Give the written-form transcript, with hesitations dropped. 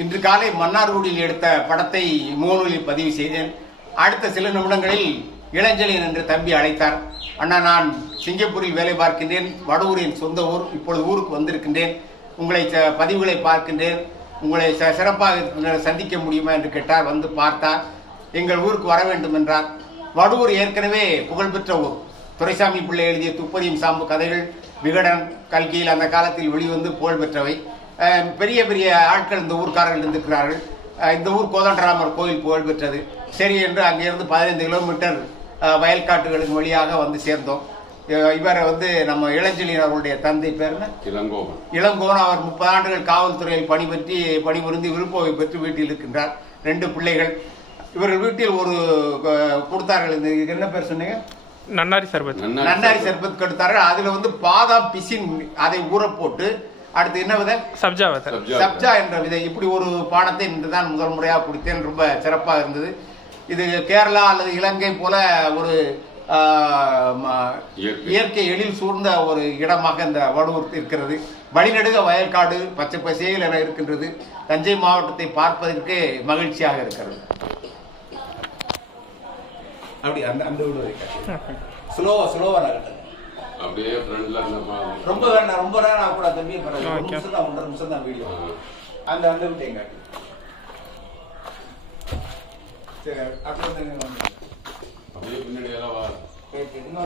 இன்று காலை மன்னார்குடியில் எடுத்த படத்தை முகநூலில் பதிவு செய்தேன். அடுத்த சில நிமிடங்களில் இளஞ்செழியன் என்று தம்பி அழைத்தார். அண்ணா, நான் சிங்கப்பூரில் வேலை பார்க்கின்றேன். வடவூரின் சொந்த ஊர். இப்பொழுது ஊருக்கு வந்திருக்கின்றேன். உங்களை பதிவுகளை பார்க்கின்றேன். உங்களை சிறப்பாக சந்திக்க முடியுமா என்று கேட்டார். வந்து பார்த்தார். எங்கள் ஊருக்கு வர வேண்டும் என்றார். வடவூர் ஏற்கனவே புகழ்பெற்ற ஊர். துரைசாமி பிள்ளை எழுதிய துப்பதியும் சாம்பு கதைகள், விகடன், கல்கியில் அந்த காலத்தில் வெளிவந்து புகழ்பெற்றவை. பெரிய பெரிய ஆட்கள் இந்த ஊர்க்காரர்கள் இருந்திருக்கிறார்கள். இந்த ஊர் கோதண்டராமர் கோயில் புகழ்பெற்றது. சரி என்று அங்கிருந்து 15 கிலோமீட்டர் வயல்காட்டுகளின் வழியாக வந்து சேர்ந்தோம். இவர் நம்ம இளஞ்செழியன் அவருடைய தந்தை பேர் இளங்கோவன். அவர் 30 ஆண்டுகள் காவல்துறையில் பணிபுரிந்து விருப்பவை பெற்று வீட்டில் இருக்கின்றார். 2 பிள்ளைகள். இவர்கள் வீட்டில் ஒரு கொடுத்தார்கள். இதுக்கு என்ன பேர் சொன்னீங்க? நன்னாரி சர்பத் கொடுத்தார்கள். அதுல பாதாம் பிசின் அதை ஊற போட்டு அடுத்து என்ன விதை? சப்ஜா என்ற விதை. இப்படி ஒரு பானத்தை இன்றுதான் முதல் முறையாக குடித்தேன். ரொம்ப சிறப்பாக இருந்தது. இது கேரளா அல்லது இலங்கை போல ஒரு இயற்கை எழில் சூழ்ந்த ஒரு இடமாக இந்த வடவூர் இருக்கிறது. வழிநடுக வயல்காடு பச்சை பசையில் என இருக்கின்றது. தஞ்சை மாவட்டத்தை பார்ப்பதற்கு மகிழ்ச்சியாக இருக்கிறது. அப்படி அந்த ஸ்லோவா அப்படியே ரொம்ப வேண்டாம். ரொம்ப நேரம் ஆகக்கூடாது தம்பி. 1.5 நிமிஷம் தான் வீடியோ. அந்த விட்டேங்க. சரி, அப்படியே பின்னாடி